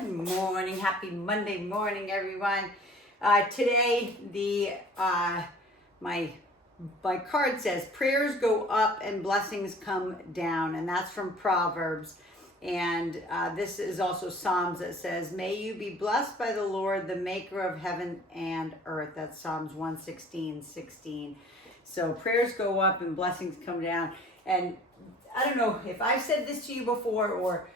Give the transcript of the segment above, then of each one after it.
Good morning, happy Monday morning, everyone. Today, my card says prayers go up and blessings come down, and that's from Proverbs. And this is also Psalms that says, "May you be blessed by the Lord, the Maker of heaven and earth." That's Psalms 116:16. So prayers go up and blessings come down. And I don't know if I've said this to you before or.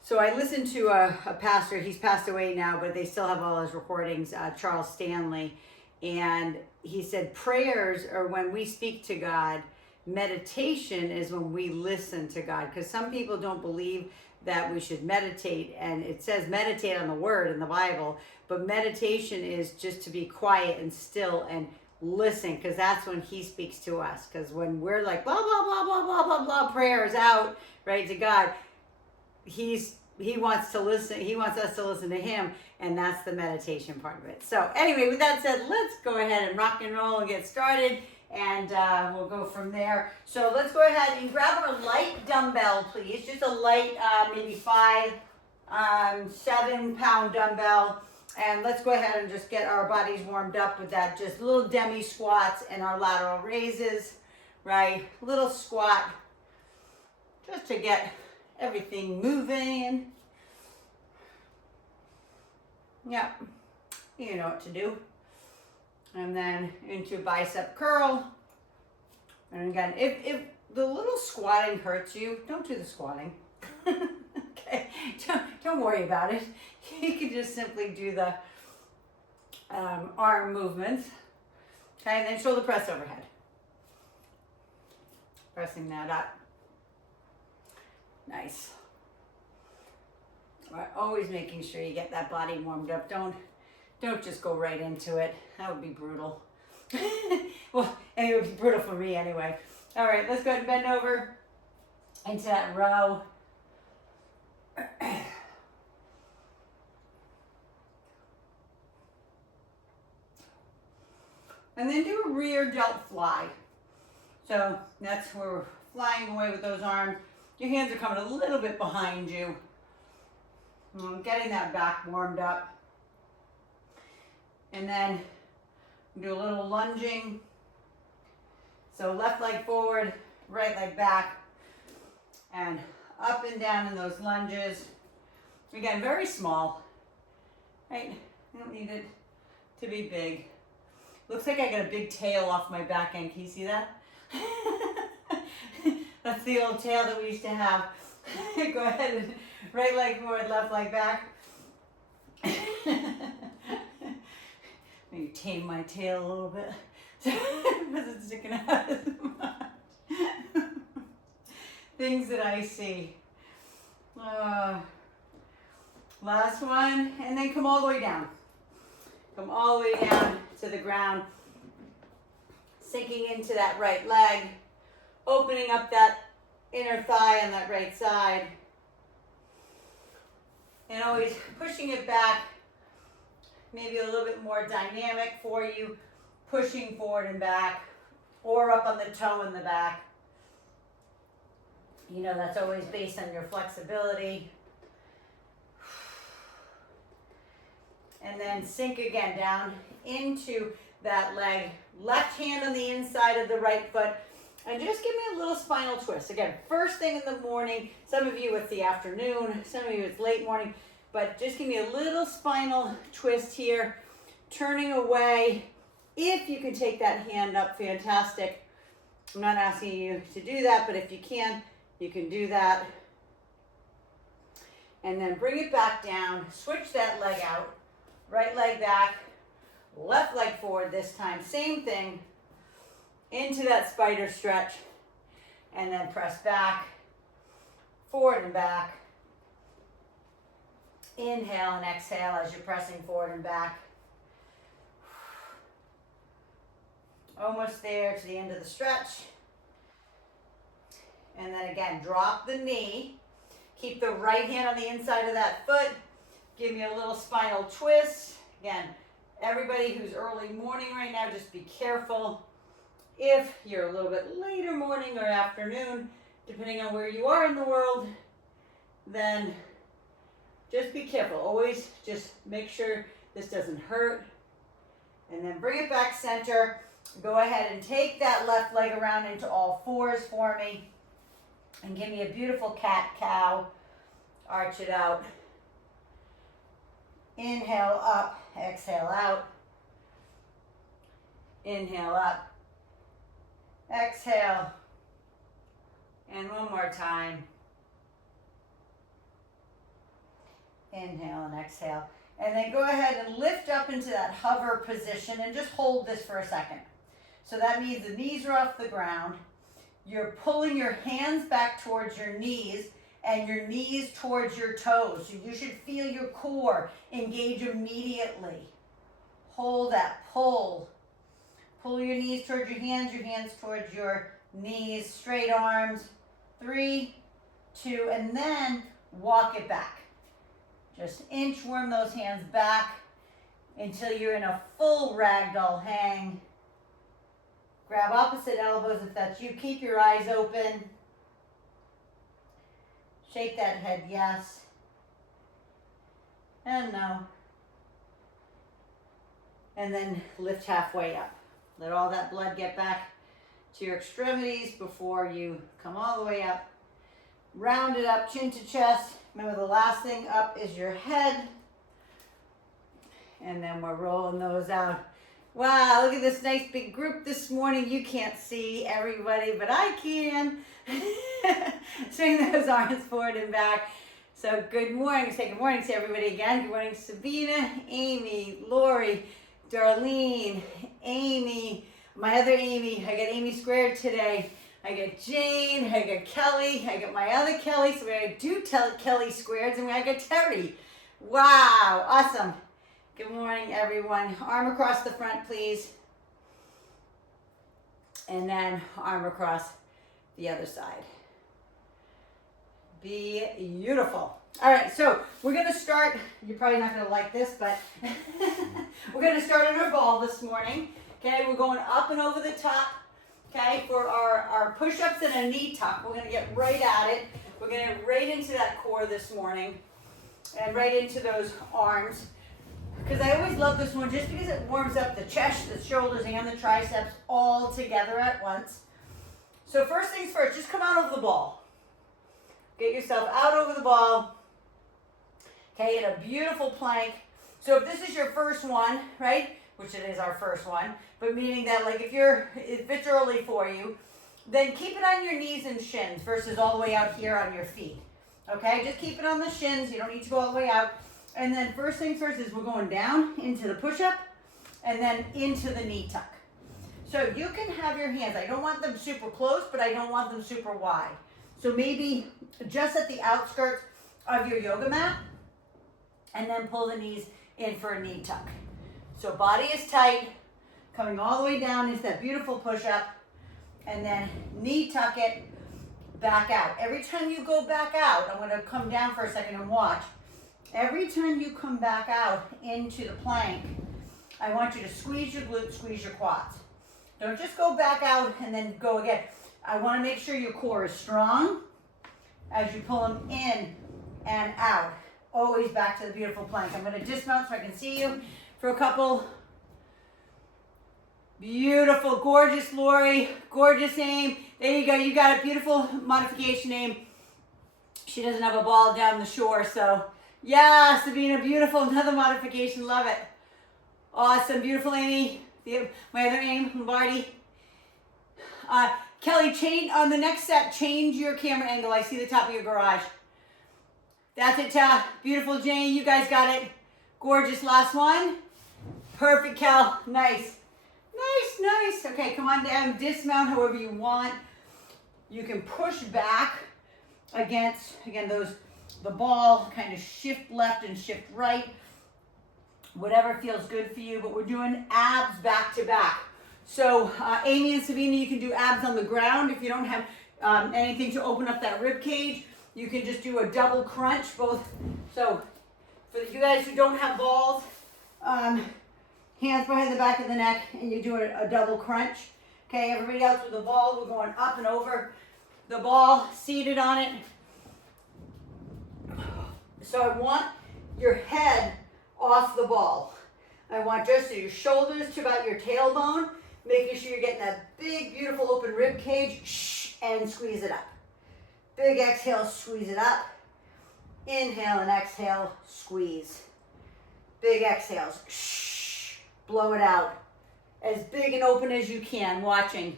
So I listened to a pastor, he's passed away now, but they still have all his recordings, Charles Stanley. And he said prayers are when we speak to God. Meditation is when we listen to God. Because some people don't believe that we should meditate. And it says meditate on the word in the Bible. But meditation is just to be quiet and still and listen. Because that's when he speaks to us. Because when we're like blah, blah, blah, blah, blah, blah, blah, prayers out, right, to God. He wants to listen. He wants us to listen to him, and that's the meditation part of it. So anyway, with that said, let's go ahead and rock and roll and get started, and we'll go from there. So let's go ahead and grab our light dumbbell, please. Just a light, maybe 7 pound dumbbell, and let's go ahead and just get our bodies warmed up with that. Just little demi squats and our lateral raises, right? Little squat, just to get everything moving. Yep, you know what to do. And then into bicep curl. And again, if the little squatting hurts you, don't do the squatting. Okay, don't worry about it. You can just simply do the arm movements. Okay, and then shoulder press overhead. Pressing that up. Nice. All right, always making sure you get that body warmed up. Don't just go right into it. That would be brutal. Well, anyway, it would be brutal for me anyway. All right, let's go ahead and bend over into that row. And then do a rear delt fly. So that's where we're flying away with those arms. Your hands are coming a little bit behind you. Getting that back warmed up. And then do a little lunging. So left leg forward, right leg back. And up and down in those lunges. Again, very small. Right? You don't need it to be big. Looks like I got a big tail off my back end. Can you see that? That's the old tail that we used to have. Go ahead and right leg forward, left leg back. Maybe tame my tail a little bit because it's sticking out as much. Things that I see. Last one, and then come all the way down. Come all the way down to the ground. Sinking into that right leg. Opening up that inner thigh on that right side. And always pushing it back. Maybe a little bit more dynamic for you. Pushing forward and back. Or up on the toe in the back. You know, that's always based on your flexibility. And then sink again down into that leg. Left hand on the inside of the right foot. And just give me a little spinal twist. Again, first thing in the morning. Some of you it's the afternoon. Some of you it's late morning. But just give me a little spinal twist here. Turning away. If you can take that hand up, fantastic. I'm not asking you to do that, but if you can do that. And then bring it back down. Switch that leg out. Right leg back. Left leg forward this time. Same thing. Into that spider stretch, and then press back, forward and back. Inhale and exhale as you're pressing forward and back. Almost there to the end of the stretch. And then again, drop the knee. Keep the right hand on the inside of that foot. Give me a little spinal twist. Again, everybody who's early morning right now, just be careful. If you're a little bit later morning or afternoon, depending on where you are in the world, then Just be careful. Always just make sure this doesn't hurt. And then bring it back center. Go ahead and take that left leg around into all fours for me. And give me a beautiful cat-cow. Arch it out. Inhale up, exhale out. Inhale up. Exhale. And one more time. Inhale and exhale. And then go ahead and lift up into that hover position and just hold this for a second. So that means the knees are off the ground. You're pulling your hands back towards your knees and your knees towards your toes. So you should feel your core engage immediately. Hold that pull. Pull your knees towards your hands towards your knees, straight arms. 3, 2, and then walk it back. Just inchworm those hands back until you're in a full ragdoll hang. Grab opposite elbows if that's you. Keep your eyes open. Shake that head, yes. And no. And then lift halfway up. Let all that blood get back to your extremities before you come all the way up. Round it up, chin to chest. Remember, the last thing up is your head. And then we're rolling those out. Wow, look at this nice big group this morning. You can't see everybody, but I can. Swing those arms forward and back. So good morning. Say good morning to everybody again. Good morning, Sabina, Amy, Lori, Darlene, Amy, my other Amy. I got Amy squared today. I got Jane, I got Kelly, I got my other Kelly. So we do Kelly squareds, and I got Terry. Wow, awesome. Good morning, everyone. Arm across the front, please. And then arm across the other side. Beautiful. All right, so we're going to start. You're probably not going to like this, but we're going to start on our ball this morning. Okay, we're going up and over the top. Okay, for our push-ups and a knee tuck. We're going to get right at it. We're going to get right into that core this morning and right into those arms. Because I always love this one just because it warms up the chest, the shoulders, and the triceps all together at once. So first things first, just come out over the ball. Get yourself out over the ball. Okay, in a beautiful plank. So if this is your first one, right, which it is our first one, but meaning that like if it's early for you, then keep it on your knees and shins versus all the way out here on your feet. Okay, just keep it on the shins. You don't need to go all the way out. And then first things first is we're going down into the push-up and then into the knee tuck. So you can have your hands, I don't want them super close, but I don't want them super wide. So maybe just at the outskirts of your yoga mat and then pull the knees in for a knee tuck. So body is tight, coming all the way down into that beautiful push-up and then knee tuck it back out. Every time you go back out, I'm going to come down for a second and watch. Every time you come back out into the plank, I want you to squeeze your glutes, squeeze your quads. Don't just go back out and then go again. I want to make sure your core is strong as you pull them in and out. Always back to the beautiful plank. I'm going to dismount so I can see you for a couple. Beautiful, gorgeous Lori, gorgeous aim. There you go. You got a beautiful modification aim. She doesn't have a ball down the shore, so yeah, Sabina, beautiful. Another modification, love it. Awesome, beautiful Amy. My other aim, Lombardi. Kelly, change on the next set. Change your camera angle. I see the top of your garage. That's it, beautiful Jane. You guys got it. Gorgeous. Last one. Perfect, Kel. Nice. Nice, nice. Okay, come on down. Dismount however you want. You can push back against, again, the ball, kind of shift left and shift right. Whatever feels good for you, but we're doing abs back to back. So Amy and Sabina, you can do abs on the ground. If you don't have anything to open up that rib cage, you can just do a double crunch both. So for you guys who don't have balls, hands behind the back of the neck, and you do a double crunch. Okay, everybody else with the ball, we're going up and over the ball, seated on it. So I want your head off the ball. I want just your shoulders to about your tailbone, making sure you're getting that big, beautiful open rib cage, and squeeze it up. Big exhale, squeeze it up. Inhale and exhale, squeeze. Big exhales, blow it out. As big and open as you can, watching.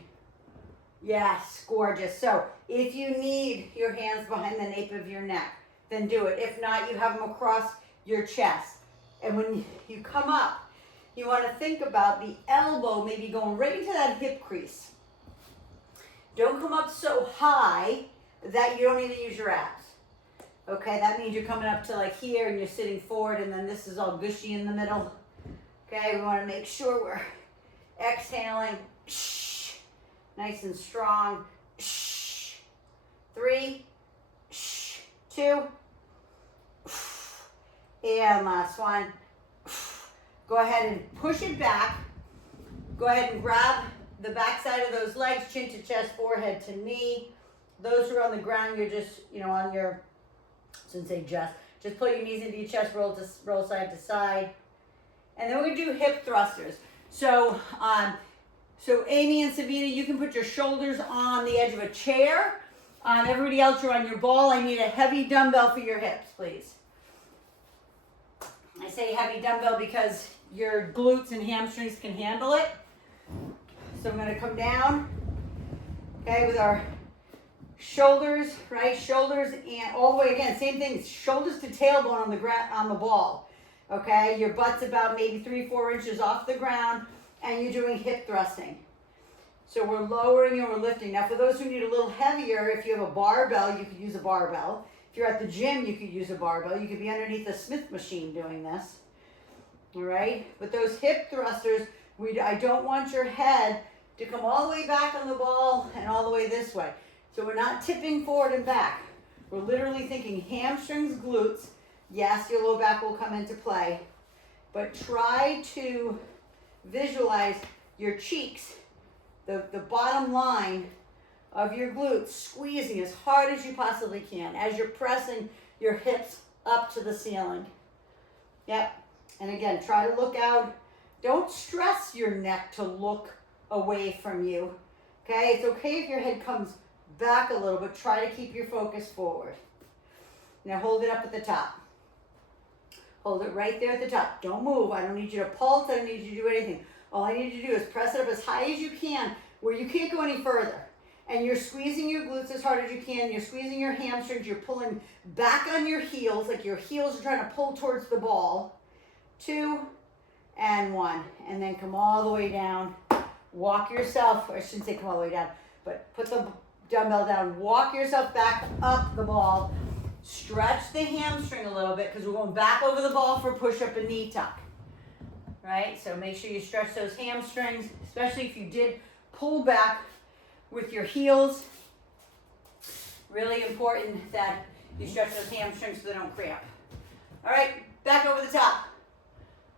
Yes, gorgeous. So if you need your hands behind the nape of your neck, then do it. If not, you have them across your chest. And when you come up, you want to think about the elbow maybe going right into that hip crease. Don't come up so high that you don't need to use your abs. Okay, that means you're coming up to like here and you're sitting forward and then this is all gushy in the middle. Okay, we want to make sure we're exhaling, nice and strong. 3, 2, and last one. Go ahead and push it back. Go ahead and grab the back side of those legs, chin to chest, forehead to knee. Those who are on the ground, you're just, on your, shouldn't say just pull your knees into your chest, roll side to side. And then we're gonna do hip thrusters. So Amy and Savita, you can put your shoulders on the edge of a chair. Everybody else, you're on your ball. I need a heavy dumbbell for your hips, please. I say heavy dumbbell because your glutes and hamstrings can handle it. So I'm gonna come down, okay, with our shoulders, right? Shoulders and all the way again, same thing, shoulders to tailbone on the ground, on the ball. Okay, your butt's about maybe 3-4 inches off the ground and you're doing hip thrusting. So we're lowering and we're lifting. Now for those who need a little heavier, if you have a barbell, you could use a barbell. If you're at the gym, you could use a barbell. You could be underneath a Smith machine doing this. All right, but those hip thrusters, I don't want your head to come all the way back on the ball and all the way this way. So we're not tipping forward and back. We're literally thinking hamstrings, glutes. Yes, your low back will come into play, but try to visualize your cheeks, the bottom line of your glutes, squeezing as hard as you possibly can as you're pressing your hips up to the ceiling. Yep, and again, try to look out. Don't stress your neck to look away from you, okay? It's okay if your head comes back a little, but try to keep your focus forward. Now hold it up at the top. Hold it right there at the top. Don't move. I don't need you to pulse. I don't need you to do anything. All I need you to do is press it up as high as you can where you can't go any further. And you're squeezing your glutes as hard as you can. You're squeezing your hamstrings. You're pulling back on your heels, like your heels are trying to pull towards the ball. 2 and 1. And then come all the way down. Walk yourself, or I shouldn't say come all the way down, but put the dumbbell down. Walk yourself back up the ball. Stretch the hamstring a little bit because we're going back over the ball for push-up and knee tuck. Right? So make sure you stretch those hamstrings, especially if you did pull back with your heels. Really important that you stretch those hamstrings so they don't cramp. All right, back over the top.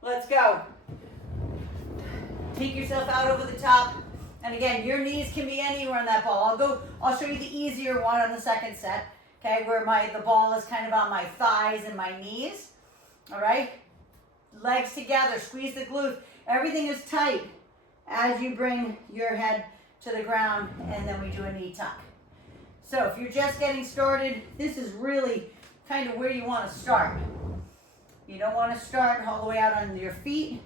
Let's go. Take yourself out over the top. And again, your knees can be anywhere on that ball. I'll show you the easier one on the second set. Okay, where the ball is kind of on my thighs and my knees. All right, legs together, squeeze the glutes. Everything is tight as you bring your head to the ground, and then we do a knee tuck. So if you're just getting started, this is really kind of where you want to start. You don't want to start all the way out on your feet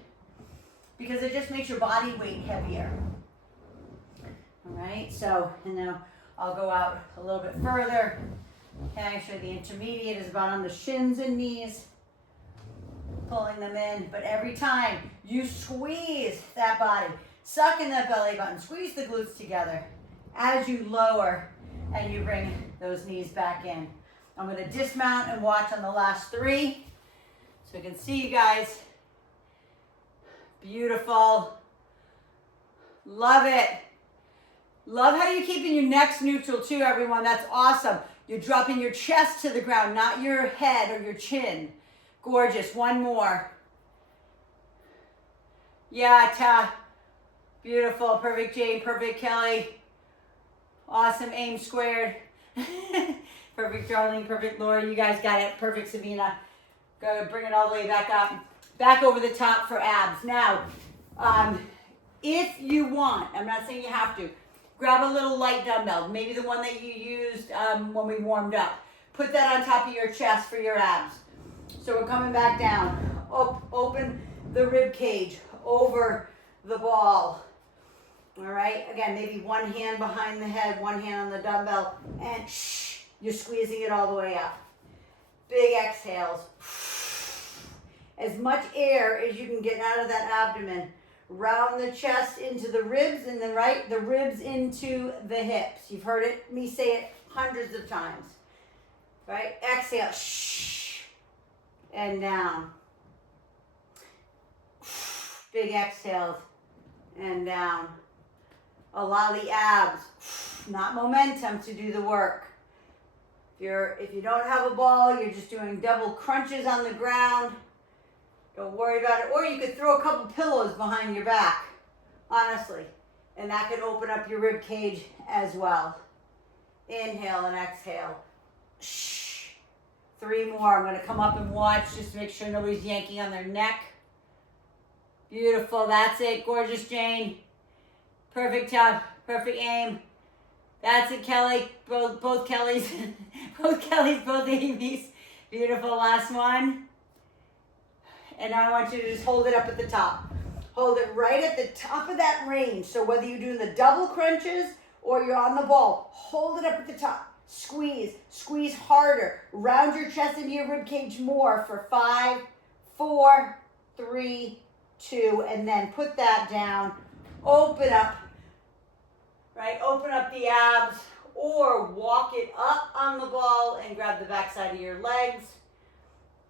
because it just makes your body weight heavier. All right, so, and now I'll go out a little bit further. Okay, actually the intermediate is about on the shins and knees, pulling them in. But every time you squeeze that body, suck in that belly button, squeeze the glutes together as you lower and you bring those knees back in. I'm going to dismount and watch on the last 3 so I can see you guys. Beautiful. Love it. Love how you're keeping your necks neutral too, everyone. That's awesome. You're dropping your chest to the ground, not your head or your chin. Gorgeous. One more. Yeah, beautiful. Perfect, Jane. Perfect, Kelly. Awesome. Aim squared. Perfect, Darlene. Perfect, Laura. You guys got it. Perfect, Sabina. Go bring it all the way back up. Back over the top for abs. Now, if you want, I'm not saying you have to, grab a little light dumbbell, maybe the one that you used when we warmed up. Put that on top of your chest for your abs. So we're coming back down. Open the rib cage over the ball. All right, again, maybe one hand behind the head, one hand on the dumbbell, and you're squeezing it all the way up. Big exhales. As much air as you can get out of that abdomen. Round the chest into the ribs and the ribs into the hips. You've heard me say it hundreds of times. Right? Exhale. And down. Big exhales. And down. Allow the abs, not momentum, to do the work. If you don't have a ball, you're just doing double crunches on the ground. Don't worry about it. Or you could throw a couple pillows behind your back, honestly. And that could open up your rib cage as well. Inhale and exhale. 3 more. I'm going to come up and watch just to make sure nobody's yanking on their neck. Beautiful. That's it. Gorgeous, Jane. Perfect job. Perfect aim. That's it, Kelly. Both Kellys. Both Kellys, both Amy's. Beautiful. Last one. And now I want you to just hold it up at the top. Hold it right at the top of that range. So whether you're doing the double crunches or you're on the ball, hold it up at the top. Squeeze. Squeeze harder. Round your chest into your rib cage more for 5, 4, 3, 2, and then put that down. Open up. Right? Open up the abs or walk it up on the ball and grab the backside of your legs.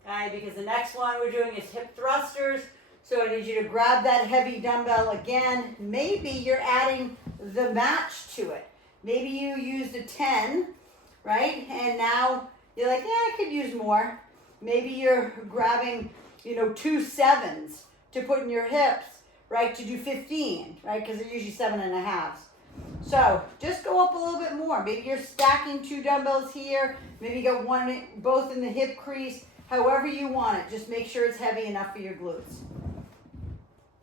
Okay, because the next one we're doing is hip thrusters. So I need you to grab that heavy dumbbell again. Maybe you're adding the match to it. Maybe you used a 10, right? And now you're like, yeah, I could use more. Maybe you're grabbing, 2 7s to put in your hips, right? To do 15, right? Because they're usually 7.5s. So just go up a little bit more. Maybe you're stacking 2 dumbbells here. Maybe you got both in the hip crease. However you want it. Just make sure it's heavy enough for your glutes.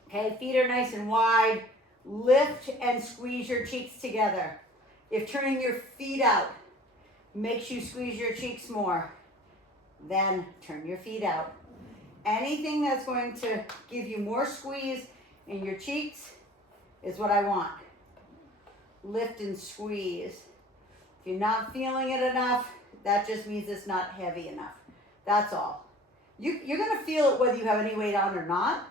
Okay, feet are nice and wide. Lift and squeeze your cheeks together. If turning your feet out makes you squeeze your cheeks more, then turn your feet out. Anything that's going to give you more squeeze in your cheeks is what I want. Lift and squeeze. If you're not feeling it enough, that just means it's not heavy enough. That's all. You're going to feel it whether you have any weight on or not.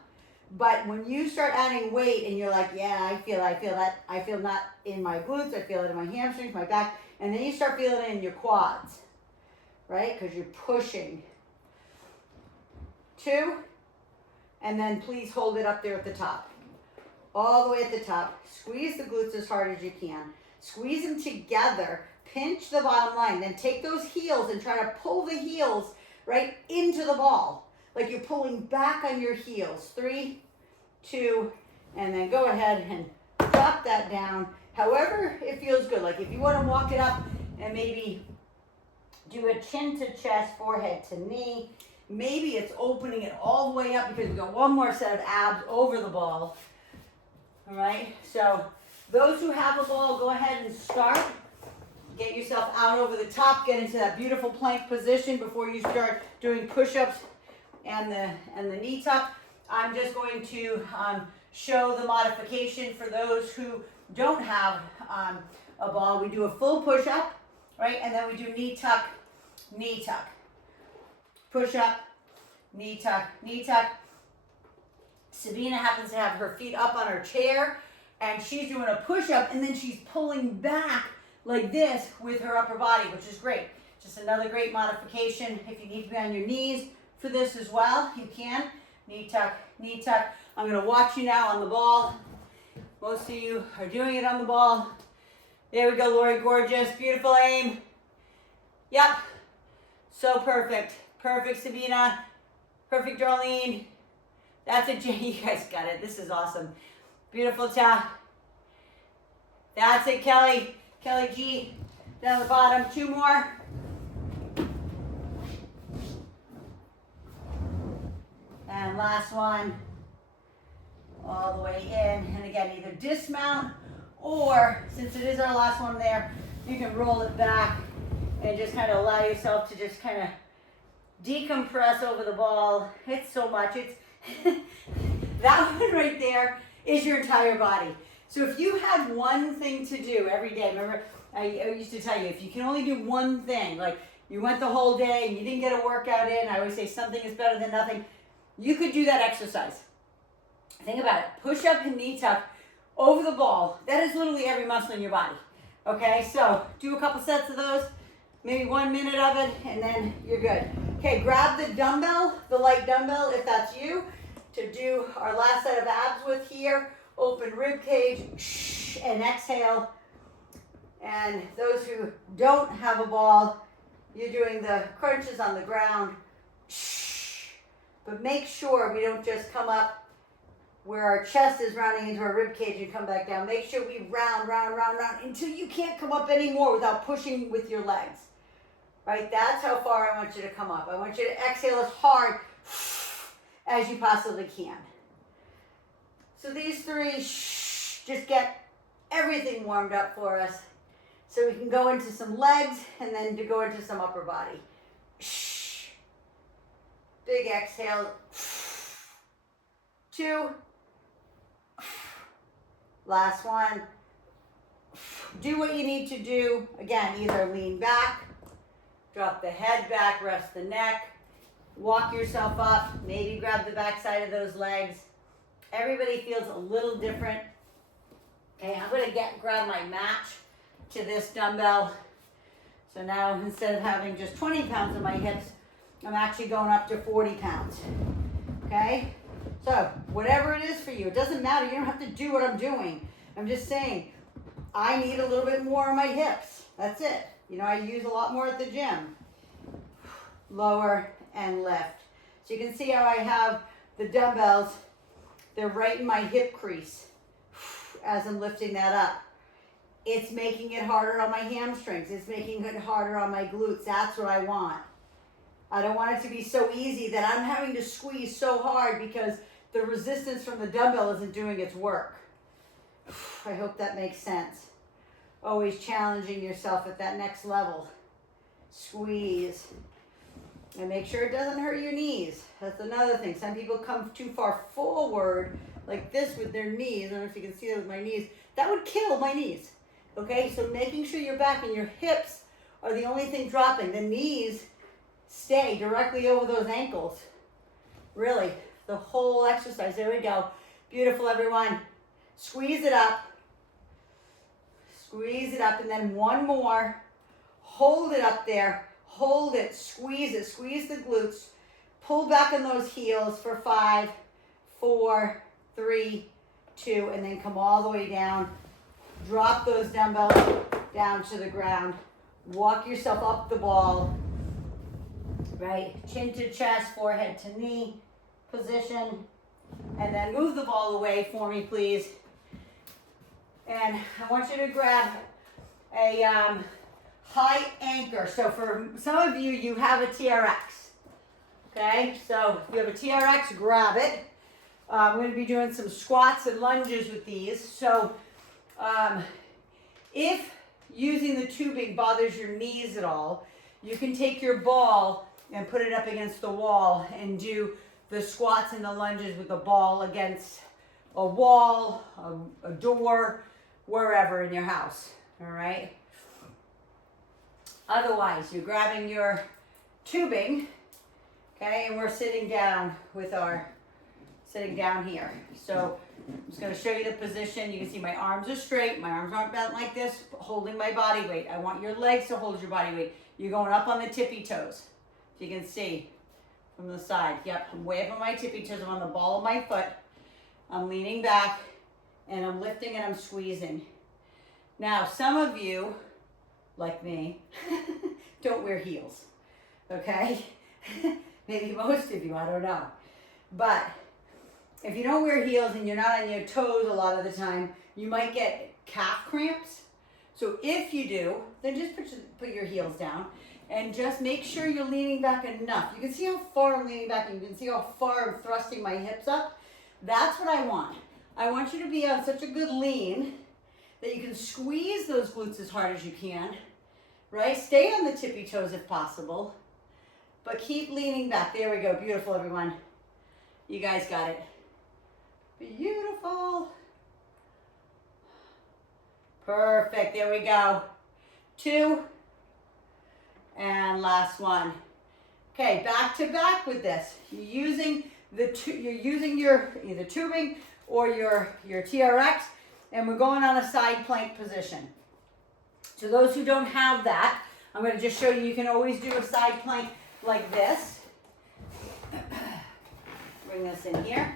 But when you start adding weight and you're like, yeah, I feel that. I feel not in my glutes. I feel it in my hamstrings, my back. And then you start feeling it in your quads, right? Because you're pushing. 2. And then please hold it up there at the top. All the way at the top. Squeeze the glutes as hard as you can. Squeeze them together. Pinch the bottom line. Then take those heels and try to pull the heels right into the ball. Like you're pulling back on your heels. 3, 2, and then go ahead and drop that down. However it feels good. Like if you want to walk it up and maybe do a chin to chest, forehead to knee. Maybe it's opening it all the way up because we've got one more set of abs over the ball. All right, so those who have a ball, go ahead and start. Get yourself out over the top. Get into that beautiful plank position before you start doing push-ups and the knee tuck. I'm just going to show the modification for those who don't have a ball. We do a full push-up, right? And then we do knee tuck, knee tuck. Push-up, knee tuck, knee tuck. Sabina happens to have her feet up on her chair, and she's doing a push-up, and then she's pulling back like this with her upper body, which is great. Just another great modification. If you need to be on your knees for this as well, you can. Knee tuck, knee tuck. I'm going to watch you now on the ball. Most of you are doing it on the ball. There we go, Lori. Gorgeous. Beautiful aim. Yep. So perfect. Perfect, Sabina. Perfect, Darlene. That's it, Jay. You guys got it. This is awesome. Beautiful tap. That's it, Kelly. Kelly G. Down the bottom. 2 more. last one, all the way in. And again, either dismount or, since it is our last one there, you can roll it back and just kind of allow yourself to just kind of decompress over the ball. It's so much. It's that one right there is your entire body. So if you had one thing to do every day, remember I used to tell you, if you can only do one thing, like you went the whole day and you didn't get a workout in, I always say something is better than nothing. You could do that exercise. Think about it. Push up and knee tuck over the ball. That is literally every muscle in your body. Okay, so do a couple sets of those, maybe 1 minute of it, and then you're good. Okay, grab the dumbbell, the light dumbbell if that's you, to do our last set of abs with here. Open rib cage, and exhale. And those who don't have a ball, you're doing the crunches on the ground. But make sure we don't just come up where our chest is rounding into our rib cage and come back down. Make sure we round until you can't come up anymore without pushing with your legs. Right? That's how far I want you to come up. I want you to exhale as hard as you possibly can. So these three, just get everything warmed up for us so we can go into some legs and then to go into some upper body. Big exhale. 2. Last one. Do what you need to do. Again, either lean back, drop the head back, rest the neck, walk yourself up, maybe grab the back side of those legs. Everybody feels a little different. Okay, I'm gonna grab my match to this dumbbell. So now instead of having just 20 pounds on my hips, I'm actually going up to 40 pounds. Okay? So whatever it is for you, it doesn't matter. You don't have to do what I'm doing. I'm just saying, I need a little bit more on my hips. That's it. You know, I use a lot more at the gym. Lower and lift. So you can see how I have the dumbbells. They're right in my hip crease as I'm lifting that up. It's making it harder on my hamstrings. It's making it harder on my glutes. That's what I want. I don't want it to be so easy that I'm having to squeeze so hard because the resistance from the dumbbell isn't doing its work. I hope that makes sense. Always challenging yourself at that next level. Squeeze. And make sure it doesn't hurt your knees. That's another thing. Some people come too far forward like this with their knees. I don't know if you can see that with my knees. That would kill my knees. Okay, so making sure your back and your hips are the only thing dropping. The knees stay directly over those ankles. Really, the whole exercise. There we go. Beautiful, everyone. Squeeze it up. Squeeze it up, and then one more. Hold it up there. Hold it. Squeeze it. Squeeze the glutes. Pull back on those heels for 5, 4, 3, 2, and then come all the way down. Drop those dumbbells down to the ground. Walk yourself up the ball. Right? Chin to chest, forehead to knee position. And then move the ball away for me, please. And I want you to grab a high anchor. So for some of you, you have a TRX. Okay? So if you have a TRX, grab it. I'm going to be doing some squats and lunges with these. So if using the tubing bothers your knees at all, you can take your ball and put it up against the wall and do the squats and the lunges with the ball against a wall, a door, wherever in your house. All right? Otherwise, you're grabbing your tubing, okay, and we're sitting down with our, sitting down here. So I'm just going to show you the position. You can see my arms are straight. My arms aren't bent like this, holding my body weight. I want your legs to hold your body weight. You're going up on the tippy toes. If you can see from the side. Yep, I'm way up on my tippy toes. I'm on the ball of my foot. I'm leaning back, and I'm lifting and I'm squeezing. Now, some of you, like me, don't wear heels, okay? Maybe most of you, I don't know. But if you don't wear heels and you're not on your toes a lot of the time, you might get calf cramps. So if you do, then just put your heels down. And just make sure you're leaning back enough. You can see how far I'm leaning back, and you can see how far I'm thrusting my hips up. That's what I want. I want you to be on such a good lean that you can squeeze those glutes as hard as you can, right? Stay on the tippy toes if possible, but keep leaning back. There we go. Beautiful, everyone. You guys got it. Beautiful. Perfect. There we go. 2. And last one. Okay, back to back with this. You're using your either tubing or your TRX, and we're going on a side plank position. To those who don't have that, I'm going to just show you can always do a side plank like this. Bring this in here.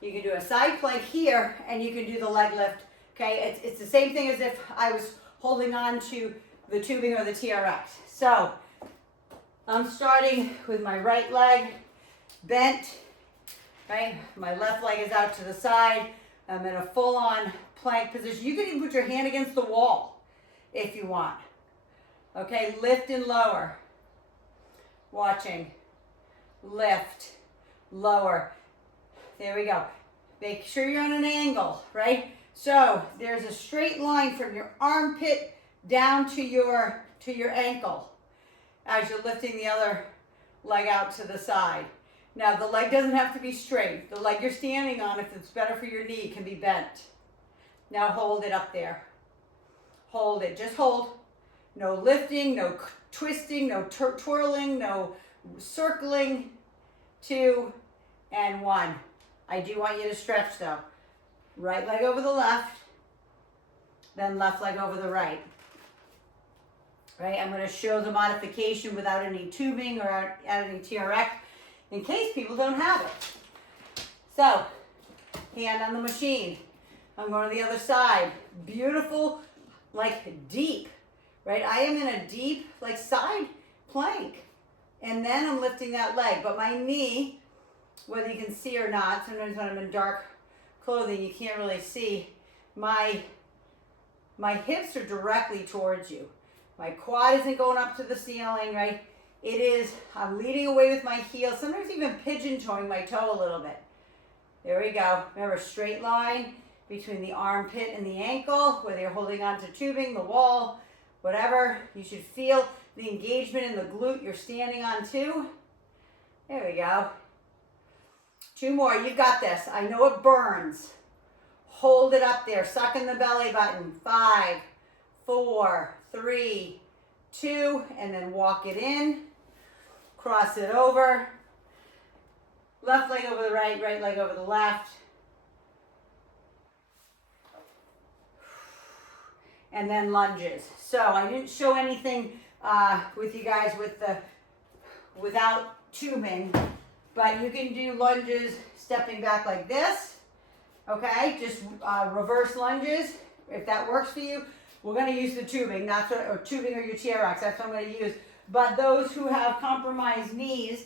You can do a side plank here, and you can do the leg lift. Okay, it's the same thing as if I was holding on to the tubing or the TRX. So I'm starting with my right leg bent, right? My left leg is out to the side. I'm in a full-on plank position. You can even put your hand against the wall if you want. Okay, lift and lower. Watching. Lift, lower. There we go. Make sure you're on an angle, right? So there's a straight line from your armpit down to your ankle as you're lifting the other leg out to the side. Now the leg doesn't have to be straight. The leg you're standing on, if it's better for your knee, can be bent. Now hold it up there. Hold it, just hold. No lifting, no twisting, no twirling, no circling. 2 and 1. I do want you to stretch though. Right leg over the left, then left leg over the right. Right, I'm going to show the modification without any tubing or any TRX in case people don't have it. So, hand on the machine. I'm going to the other side. Beautiful, like deep, right? I am in a deep, like side plank. And then I'm lifting that leg. But my knee, whether you can see or not, sometimes when I'm in dark clothing, you can't really see. My hips are directly towards you. My quad isn't going up to the ceiling, right? It is, I'm leading away with my heel, sometimes even pigeon-toeing my toe a little bit. There we go. Remember, straight line between the armpit and the ankle, whether you're holding on to tubing, the wall, whatever. You should feel the engagement in the glute you're standing on too. There we go. 2 more. You've got this. I know it burns. Hold it up there. Suck in the belly button. 5, 4, 3, 2, and then walk it in. Cross it over. Left leg over the right, right leg over the left. And then lunges. So I didn't show anything with you guys without tubing, but you can do lunges stepping back like this. Okay, just reverse lunges if that works for you. We're going to use the tubing, or tubing or your TRX. That's what I'm going to use. But those who have compromised knees,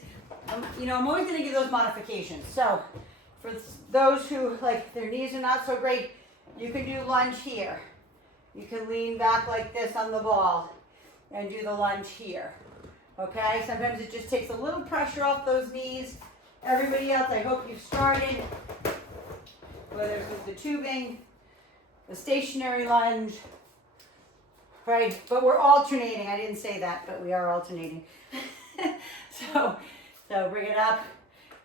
I'm always going to give those modifications. So for those who, like, their knees are not so great, you can do lunge here. You can lean back like this on the ball and do the lunge here. Okay? Sometimes it just takes a little pressure off those knees. Everybody else, I hope you've started, whether it's with the tubing, the stationary lunge, right? But we're alternating. I didn't say that, but we are alternating. So bring it up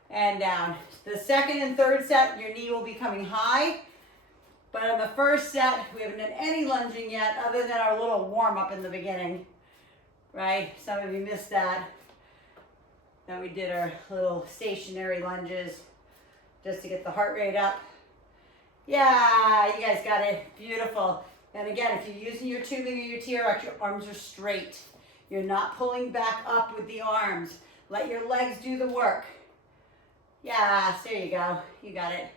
and down. The second and third set, your knee will be coming high. But on the first set, we haven't done any lunging yet, other than our little warm-up in the beginning, right? Some of you missed that. Then we did our little stationary lunges just to get the heart rate up. Yeah, you guys got it. Beautiful. And again, if you're using your tubing or your TRX, your arms are straight. You're not pulling back up with the arms. Let your legs do the work. Yeah, there you go. You got it.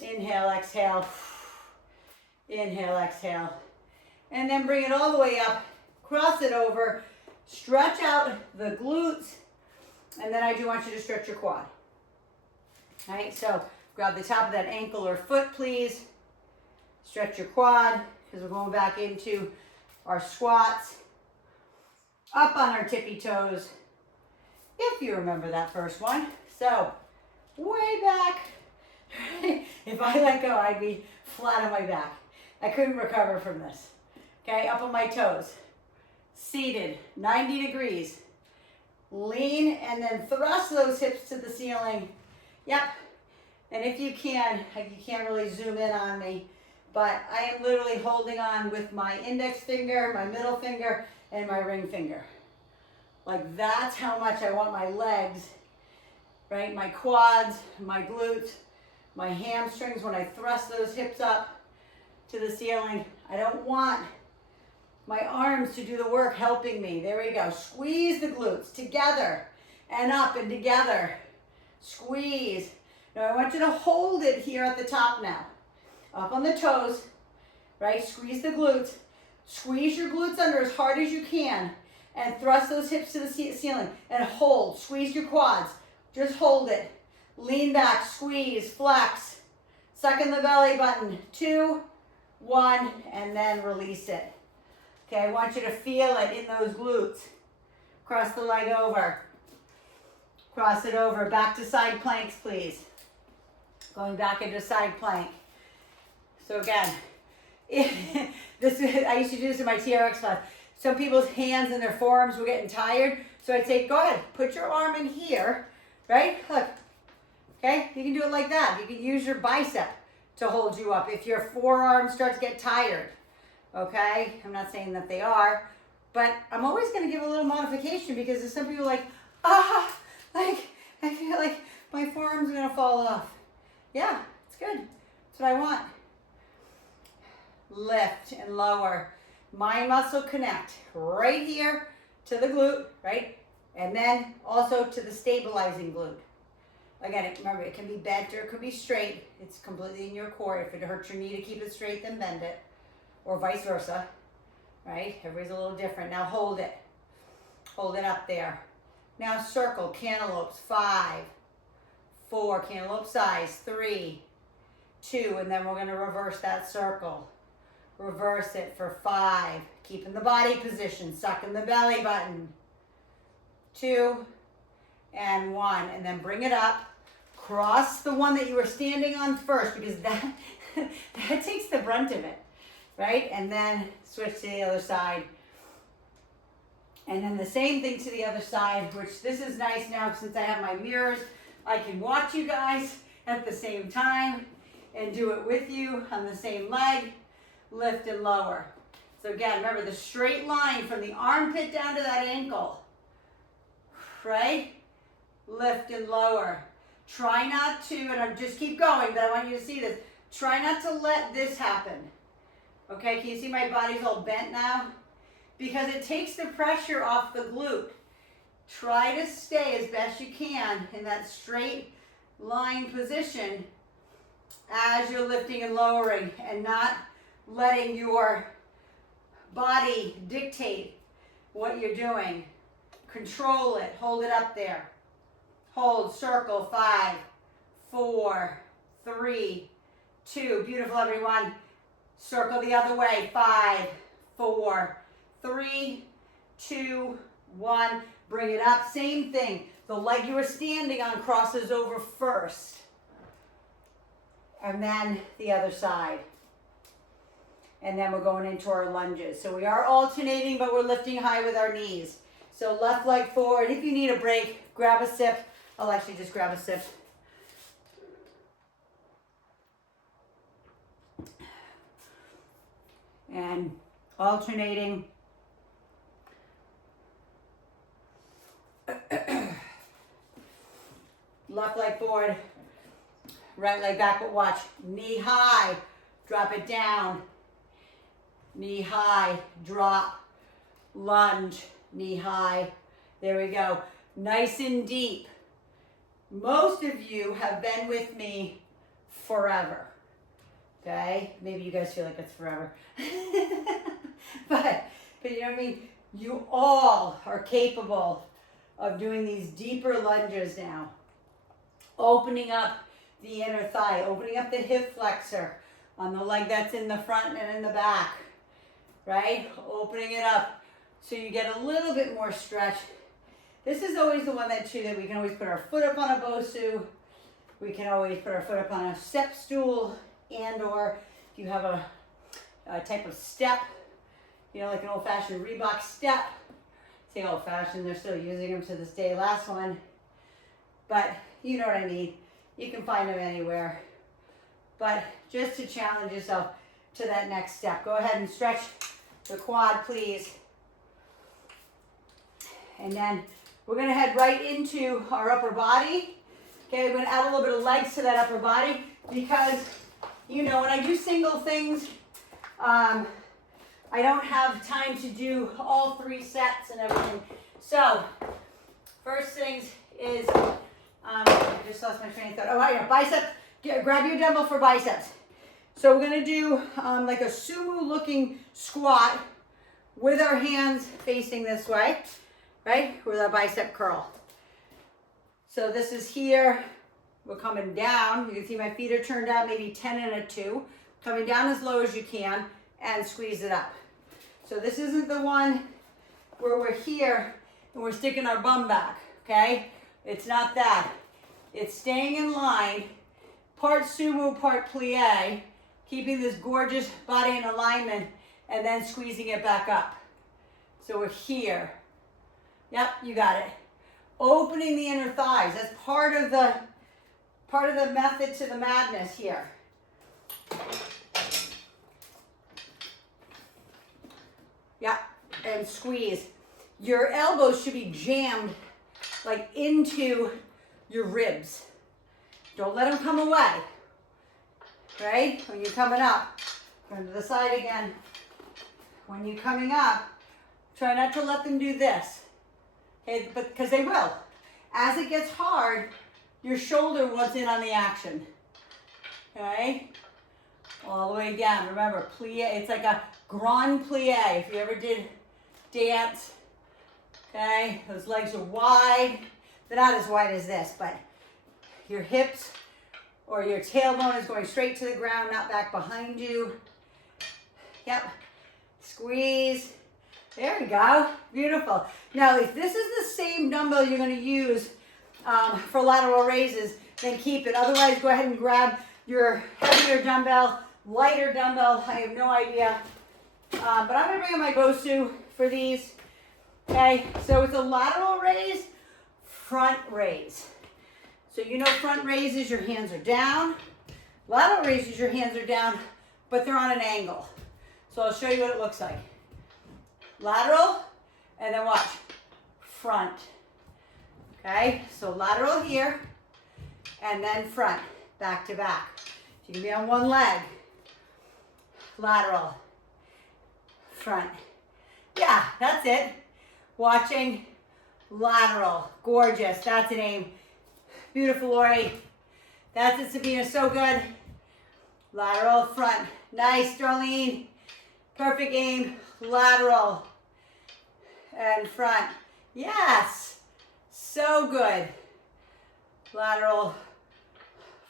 Inhale, exhale. Inhale, exhale. And then bring it all the way up. Cross it over. Stretch out the glutes. And then I do want you to stretch your quad. All right, so grab the top of that ankle or foot, please. Stretch your quad, because we're going back into our squats. up on our tippy toes, if you remember that first one. So, way back. If I let go, I'd be flat on my back. I couldn't recover from this. Okay, up on my toes. Seated, 90 degrees. Lean and then thrust those hips to the ceiling. Yep. And if you can, you can't really zoom in on me, but I am literally holding on with my index finger, my middle finger, and my ring finger. Like that's how much I want my legs, right? My quads, my glutes, my hamstrings, when I thrust those hips up to the ceiling, I don't want my arms to do the work helping me. There we go. Squeeze the glutes together and up and together. Squeeze. Now I want you to hold it here at the top now. Up on the toes, right? Squeeze the glutes. Squeeze your glutes under as hard as you can and thrust those hips to the ceiling and hold. Squeeze your quads. Just hold it. Lean back, squeeze, flex. Suck in the belly button. 2, 1, and then release it. Okay, I want you to feel it in those glutes. Cross the leg over. Cross it over. Back to side planks, please. Going back into side plank. So again, I used to do this in my TRX class. Some people's hands and their forearms were getting tired. So I'd say, go ahead, put your arm in here, right? Look, okay? You can do it like that. You can use your bicep to hold you up if your forearm starts to get tired. Okay, I'm not saying that they are, but I'm always going to give a little modification because there's some people like, like I feel like my forearm's going to fall off. Yeah, it's good. That's what I want. Lift and lower. Mind muscle connect right here to the glute, right? And then also to the stabilizing glute. Again, remember, it can be bent or it could be straight. It's completely in your core. If it hurts your knee to keep it straight, then bend it. Or vice versa, right? Everybody's a little different. Now hold it. Hold it up there. Now circle, cantaloupes, 5, 4, cantaloupe size, 3, 2, and then we're gonna reverse that circle. Reverse it for 5, keeping the body position, sucking the belly button. 2, and 1, and then bring it up. Cross the one that you were standing on first because that takes the brunt of it. Right? And then switch to the other side. And then the same thing to the other side, which this is nice now since I have my mirrors. I can watch you guys at the same time and do it with you on the same leg. Lift and lower. So again, remember the straight line from the armpit down to that ankle. Right? Lift and lower. Try not to, and I'm just keep going, but I want you to see this. Try not to let this happen. Okay, can you see my body's all bent now? Because it takes the pressure off the glute. Try to stay as best you can in that straight line position as you're lifting and lowering and not letting your body dictate what you're doing. Control it, hold it up there. Hold, circle, 5, 4, 3, 2, beautiful everyone. Circle the other way, 5, 4, 3, 2, 1. Bring it up, same thing. The leg you were standing on crosses over first. And then the other side. And then we're going into our lunges. So we are alternating, but we're lifting high with our knees. So left leg forward. If you need a break, grab a sip. I'll actually just grab a sip. And alternating. Left leg forward, right leg back, but watch. Knee high, drop it down. Knee high, drop, lunge, knee high. There we go. Nice and deep. Most of you have been with me forever. Okay? Maybe you guys feel like it's forever. but you know what I mean? You all are capable of doing these deeper lunges now. Opening up the inner thigh, opening up the hip flexor on the leg that's in the front and in the back, right? Opening it up, so you get a little bit more stretch. This is always the one that we can always put our foot up on a Bosu. We can always put our foot up on a step stool, and or if you have a type of step, you know, like an old-fashioned Reebok step. Say old-fashioned, they're still using them to this day. Last one, but you know what I mean. You can find them anywhere. But just to challenge yourself to that next step. Go ahead and stretch the quad, please. And then we're gonna head right into our upper body. Okay, we're gonna add a little bit of legs to that upper body because, you know, when I do single things, I don't have time to do all 3 sets and everything. So, first things is, I just lost my train of thought. Oh, yeah, bicep. Grab your dumbbell for biceps. So we're gonna do like a sumo looking squat with our hands facing this way, right? With our bicep curl. So this is here, we're coming down. You can see my feet are turned out, maybe 10 and a 2. Coming down as low as you can and squeeze it up. So this isn't the one where we're here and we're sticking our bum back, okay? It's not that. It's staying in line, part sumo, part plie, keeping this gorgeous body in alignment and then squeezing it back up. So we're here. Yep, you got it. Opening the inner thighs. That's part of the method to the madness here. Yeah, and squeeze. Your elbows should be jammed like into your ribs. Don't let them come away. Right? When you're coming up, turn to the side again. When you're coming up, try not to let them do this. Okay, but because they will. As it gets hard, your shoulder wants in on the action. Okay? All the way down. Remember, plie, it's like a grand plie. If you ever did dance, okay? Those legs are wide. They're not as wide as this, but your hips or your tailbone is going straight to the ground, not back behind you. Yep. Squeeze. There we go. Beautiful. Now, if this is the same dumbbell you're going to use for lateral raises, then keep it. Otherwise, go ahead and grab your heavier dumbbell, lighter dumbbell. I have no idea. But I'm going to bring in my Bosu for these. Okay, so it's a lateral raise, front raise. So you know front raises, your hands are down. Lateral raises, your hands are down, but they're on an angle. So I'll show you what it looks like. Lateral, and then watch, front. Okay, so lateral here, and then front, back to back. You can be on one leg. Lateral, front. Yeah, that's it. Watching, lateral, gorgeous, that's an aim. Beautiful, Lori. That's it, Sabina, so good. Lateral, front. Nice, Darlene. Perfect aim. Lateral and front. Yes, so good. Lateral,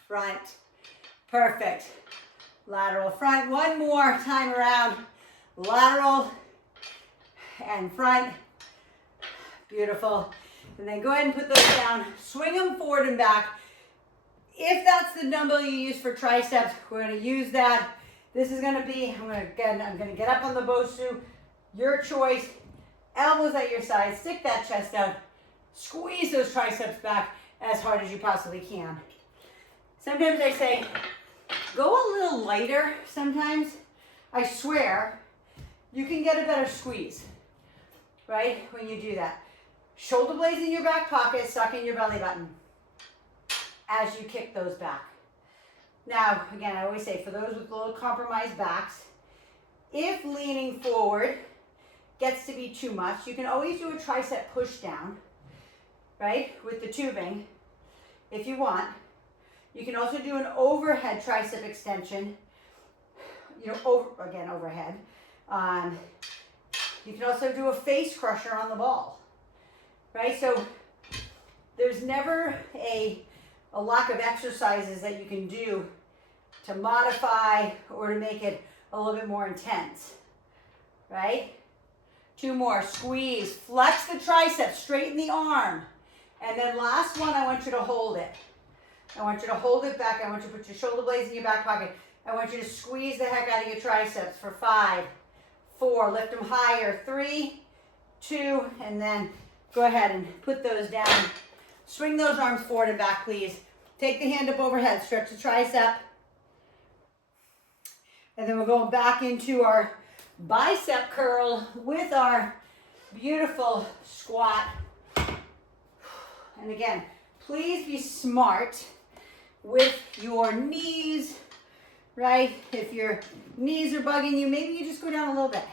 front. Perfect. Lateral, front. One more time around. Lateral and front. Beautiful. And then go ahead and put those down. Swing them forward and back. If that's the dumbbell you use for triceps, we're going to use that. This is going to be, I'm going to get up on the Bosu. Your choice. Elbows at your side. Stick that chest out. Squeeze those triceps back as hard as you possibly can. Sometimes I say, go a little lighter sometimes. I swear, you can get a better squeeze, right, when you do that. Shoulder blades in your back pocket, suck in your belly button as you kick those back. Now, again, I always say, for those with little compromised backs, if leaning forward gets to be too much, you can always do a tricep push down, right, with the tubing, if you want. You can also do an overhead tricep extension, you know, overhead. You can also do a face crusher on the ball, right? So there's never a lack of exercises that you can do to modify or to make it a little bit more intense, right? 2 more. Squeeze. Flex the triceps. Straighten the arm. And then last one, I want you to hold it. I want you to hold it back. I want you to put your shoulder blades in your back pocket. I want you to squeeze the heck out of your triceps for 5, 4. Lift them higher. 3, 2, and then go ahead and put those down. Swing those arms forward and back, please. Take the hand up overhead. Stretch the tricep. And then we're going back into our bicep curl with our beautiful squat. And again, please be smart with your knees, right? If your knees are bugging you, maybe you just go down a little bit,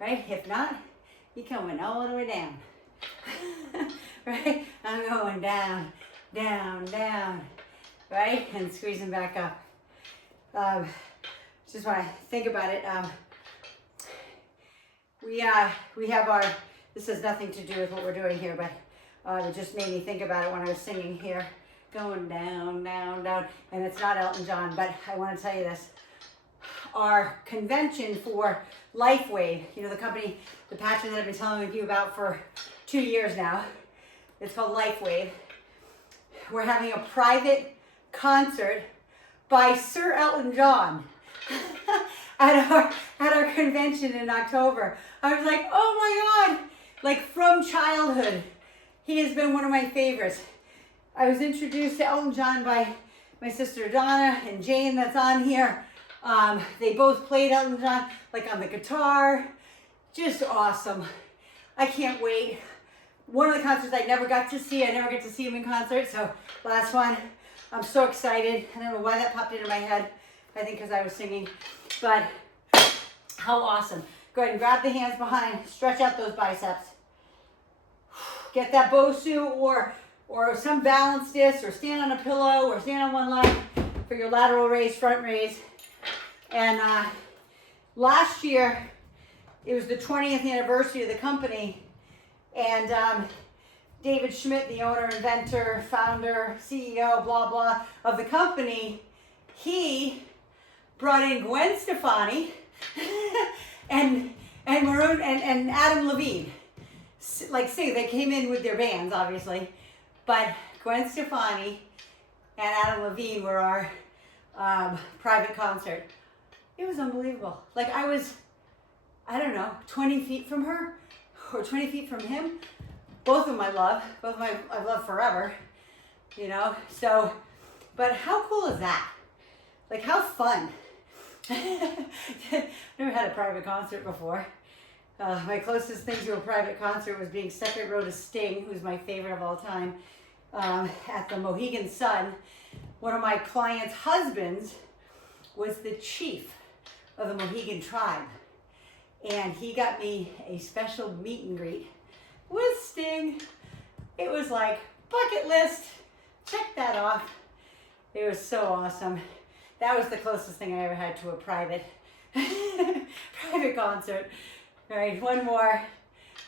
right? If not, you're coming all the way down, right? I'm going down, down, down, right? And squeezing back up. Just when I think about it, we have our, this has nothing to do with what we're doing here, but it just made me think about it when I was singing here. Going down, down, down. And it's not Elton John, but I want to tell you this. Our convention for LifeWave, you know, the company, the pattern that I've been telling you about for 2 years now, it's called LifeWave. We're having a private concert by Sir Elton John at our convention in October. I was like, oh my God, like from childhood, he has been one of my favorites. I was introduced to Elton John by my sister Donna and Jane that's on here. They both played Elton John like on the guitar. Just awesome. I can't wait. One of the concerts I never got to see. I never get to see him in concert. So last one, I'm so excited. I don't know why that popped into my head. I think because I was singing. But how awesome. Go ahead and grab the hands behind. Stretch out those biceps. Get that Bosu or some balance disc, or stand on a pillow, or stand on one leg for your lateral raise, front raise. And last year, it was the 20th anniversary of the company, and David Schmidt, the owner, inventor, founder, CEO, blah, blah, of the company, he brought in Gwen Stefani and Maroon and Adam Levine. Like, say, they came in with their bands, obviously, but Gwen Stefani and Adam Levine were our private concert. It was unbelievable. Like, I was, I don't know, 20 feet from her or 20 feet from him. Both of them I love. Both of them I've loved forever, you know? So, but how cool is that? Like, how fun. Never had a private concert before. My closest thing to a private concert was being second row to Sting, who's my favorite of all time, at the Mohegan Sun. One of my clients' husbands was the chief of the Mohegan tribe, and he got me a special meet and greet with Sting. It was like, bucket list, check that off. It was so awesome. That was the closest thing I ever had to a private concert. All right, one more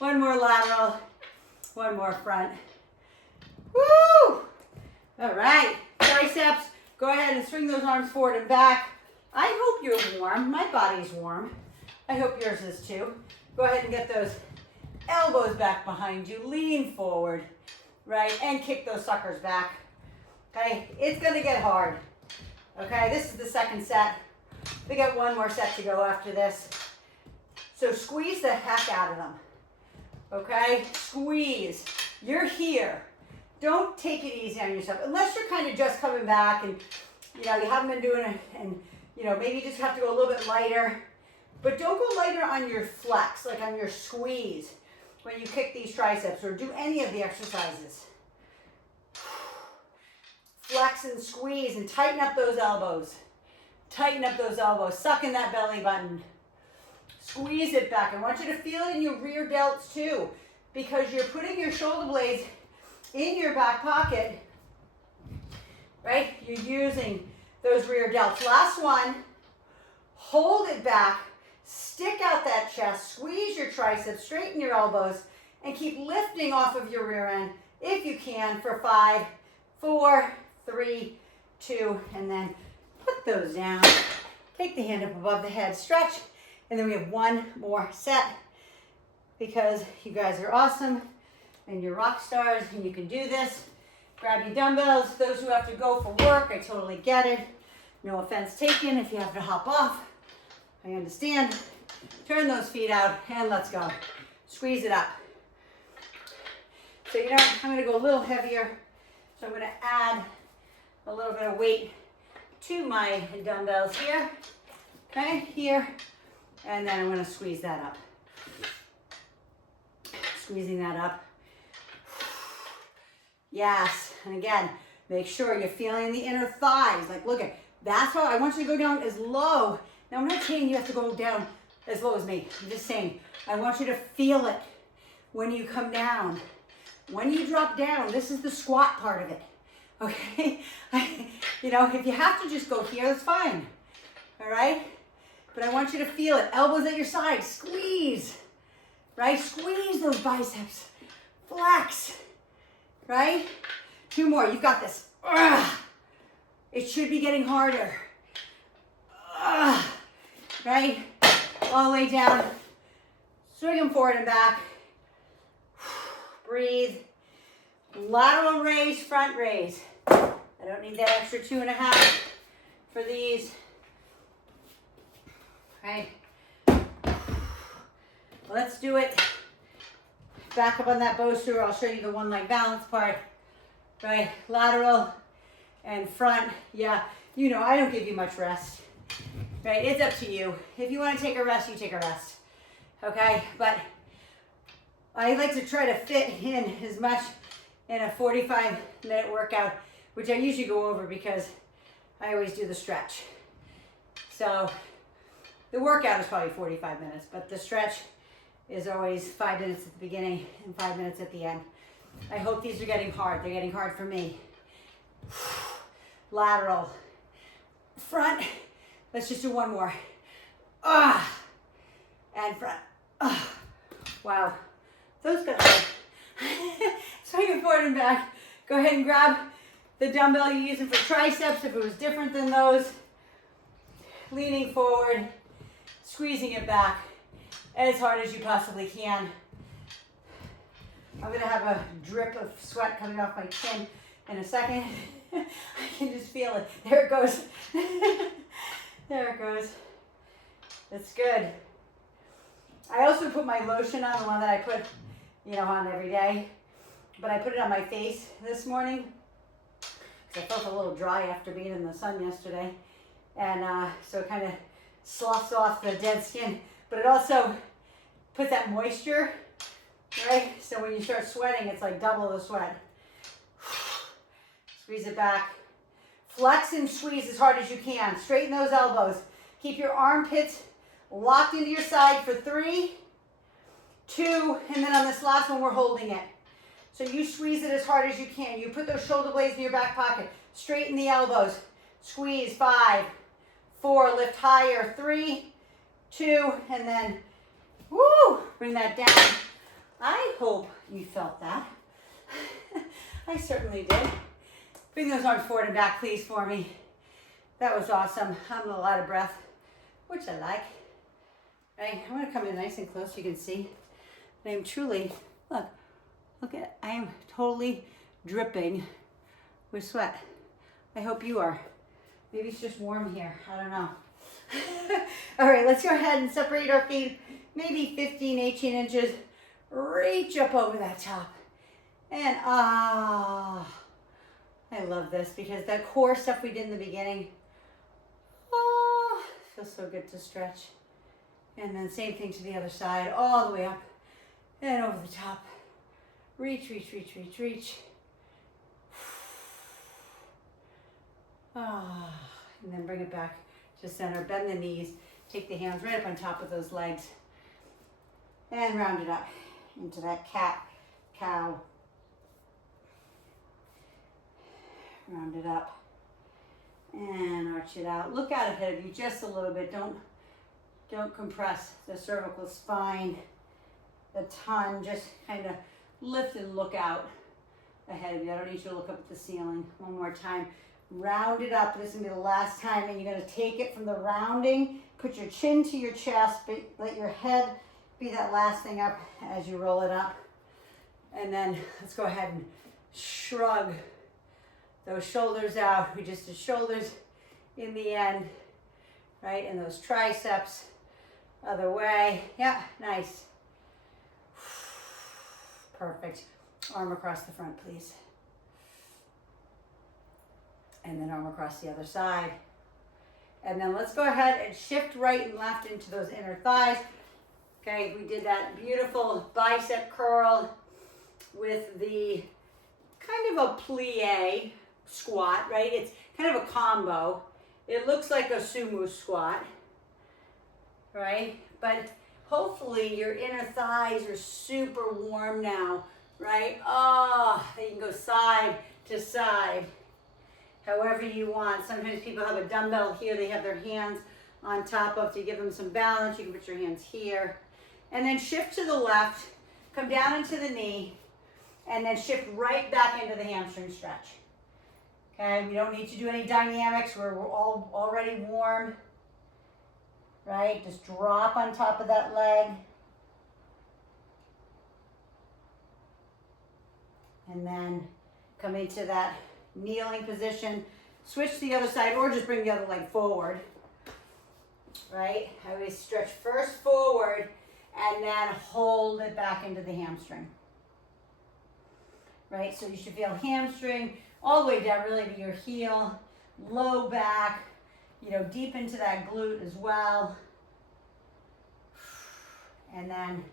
lateral, one more front. Woo! All right, triceps, go ahead and swing those arms forward and back. I hope you're warm. My body's warm. I hope yours is too. Go ahead and get those elbows back behind you. Lean forward, right? And kick those suckers back. Okay, it's gonna get hard. Okay, this is the second set. We got one more set to go after this. So squeeze the heck out of them. Okay, squeeze. You're here. Don't take it easy on yourself, unless you're kind of just coming back and, you know, you haven't been doing it, and, you know, maybe you just have to go a little bit lighter. But don't go lighter on your flex, like on your squeeze when you kick these triceps or do any of the exercises. Flex and squeeze and tighten up those elbows. Tighten up those elbows. Suck in that belly button. Squeeze it back. I want you to feel it in your rear delts too, because you're putting your shoulder blades in your back pocket, right? You're using those rear delts. Last one. Hold it back. Stick out that chest. Squeeze your triceps. Straighten your elbows. And keep lifting off of your rear end if you can for 5, 4, 3, 2, and then put those down. Take the hand up above the head. Stretch. And then we have one more set. because you guys are awesome and you're rock stars and you can do this. Grab your dumbbells. Those who have to go for work, I totally get it. No offense taken if you have to hop off. I understand. Turn those feet out and let's go. Squeeze it up. So you know, I'm gonna go a little heavier. So I'm gonna add a little bit of weight to my dumbbells here. Okay, here. And then I'm gonna squeeze that up. Squeezing that up. Yes, and again, make sure you're feeling the inner thighs. Like, look at, that's how I want you to go down as low. Now, I'm not saying you have to go down as low as me. I'm just saying, I want you to feel it when you come down. When you drop down, this is the squat part of it, okay? You know, if you have to just go here, that's fine, all right? But I want you to feel it. Elbows at your side, squeeze, right? Squeeze those biceps, flex. Right? 2 more, you've got this. It should be getting harder. Right? All the way down. Swing them forward and back. Breathe. Lateral raise, front raise. I don't need that extra 2.5 for these. Right? Let's do it. Back up on that bow screw. I'll show you the one leg balance part. Right, lateral and front. Yeah, you know, I don't give you much rest. Right, it's up to you. If you want to take a rest, you take a rest. Okay, but I like to try to fit in as much in a 45-minute workout, which I usually go over because I always do the stretch. So the workout is probably 45 minutes, but the stretch is always 5 minutes at the beginning and 5 minutes at the end. I hope these are getting hard. They're getting hard for me. Lateral. Front. Let's just do 1 more. And front. Wow. Those got hard. Swing it forward and back. Go ahead and grab the dumbbell you're using for triceps if it was different than those. Leaning forward. Squeezing it back as hard as you possibly can. I'm gonna have a drip of sweat coming off my chin in a second. I can just feel it. There it goes. There it goes. That's good. I also put my lotion on, the one that I put, you know, on every day. But I put it on my face this morning because I felt a little dry after being in the sun yesterday. And so it kind of sloughs off the dead skin. But it also puts that moisture, right? So when you start sweating, it's like double the sweat. Squeeze it back. Flex and squeeze as hard as you can. Straighten those elbows. Keep your armpits locked into your side for 3, 2, and then on this last one, we're holding it. So you squeeze it as hard as you can. You put those shoulder blades in your back pocket. Straighten the elbows. Squeeze. 5, 4, lift higher. 3, 2, and then, woo, bring that down. I hope you felt that. I certainly did. Bring those arms forward and back, please, for me. That was awesome. I'm a lot of breath, which I like. Right, I'm gonna come in nice and close so you can see. I am truly, look at, I am totally dripping with sweat. I hope you are. Maybe it's just warm here, I don't know. All right, let's go ahead and separate our feet, maybe 15, 18 inches. Reach up over that top. And I love this because that core stuff we did in the beginning, feels so good to stretch. And then same thing to the other side, all the way up and over the top. Reach, reach, reach, reach, reach. And then bring it back to center. Bend the knees. Take the hands right up on top of those legs. And round it up into that cat, cow. Round it up. And arch it out. Look out ahead of you just a little bit. Don't compress the cervical spine a ton. Just kind of lift and look out ahead of you. I don't need you to look up at the ceiling. One more time. Round it up. This is going to be the last time. And you're going to take it from the rounding. Put your chin to your chest. Let your head be that last thing up as you roll it up. And then let's go ahead and shrug those shoulders out. We just did shoulders in the end, right? And those triceps, other way. Yeah, nice. Perfect. Arm across the front, please. And then arm across the other side. And then let's go ahead and shift right and left into those inner thighs. Okay, we did that beautiful bicep curl with the kind of a plie squat, right? It's kind of a combo. It looks like a sumo squat, right? But hopefully your inner thighs are super warm now, right? Oh, you can go side to side, however you want. Sometimes people have a dumbbell here. They have their hands on top of to give them some balance. You can put your hands here. And then shift to the left, come down into the knee, and then shift right back into the hamstring stretch. Okay, we don't need to do any dynamics. We're all already warm, right? Just drop on top of that leg. And then come into that kneeling position. Switch to the other side or just bring the other leg forward, right? I always stretch first forward and then hold it back into the hamstring, right? So you should feel hamstring all the way down really to your heel, low back, you know, deep into that glute as well. And then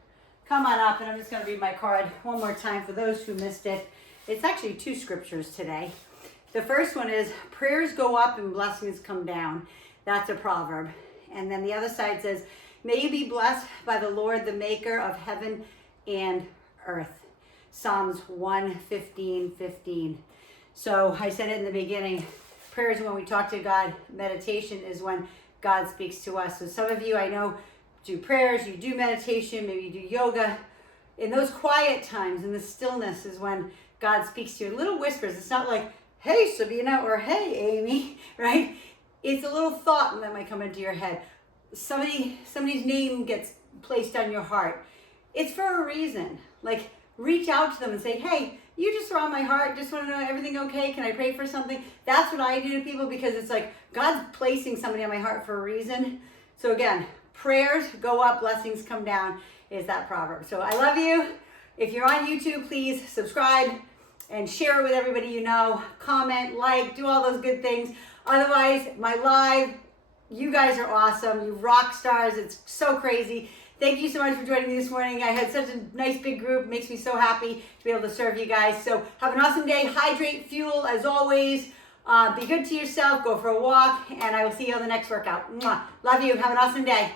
come on up, and I'm just going to read my card one more time for those who missed it. It's actually 2 scriptures today. The first one is, prayers go up and blessings come down. That's a proverb. And then the other side says, may you be blessed by the Lord, the maker of heaven and earth. Psalms 1:15. So I said it in the beginning, prayer is when we talk to God. Meditation is when God speaks to us. So some of you I know do prayers, you do meditation, maybe you do yoga. In those quiet times, in the stillness is when God speaks to you. Little whispers. It's not like, hey, Sabina, or hey, Amy, right? It's a little thought that might come into your head. Somebody's name gets placed on your heart. It's for a reason. Like, reach out to them and say, hey, you just were on my heart. Just want to know everything okay? Can I pray for something? That's what I do to people, because it's like God's placing somebody on my heart for a reason. So again, prayers go up, blessings come down is that proverb. So I love you. If you're on YouTube, please subscribe and share it with everybody you know. Comment, like, do all those good things. Otherwise, my live, you guys are awesome. You rock stars. It's so crazy. Thank you so much for joining me this morning. I had such a nice big group. It makes me so happy to be able to serve you guys. So have an awesome day. Hydrate, fuel, as always. Be good to yourself. Go for a walk. And I will see you on the next workout. Mwah. Love you. Have an awesome day.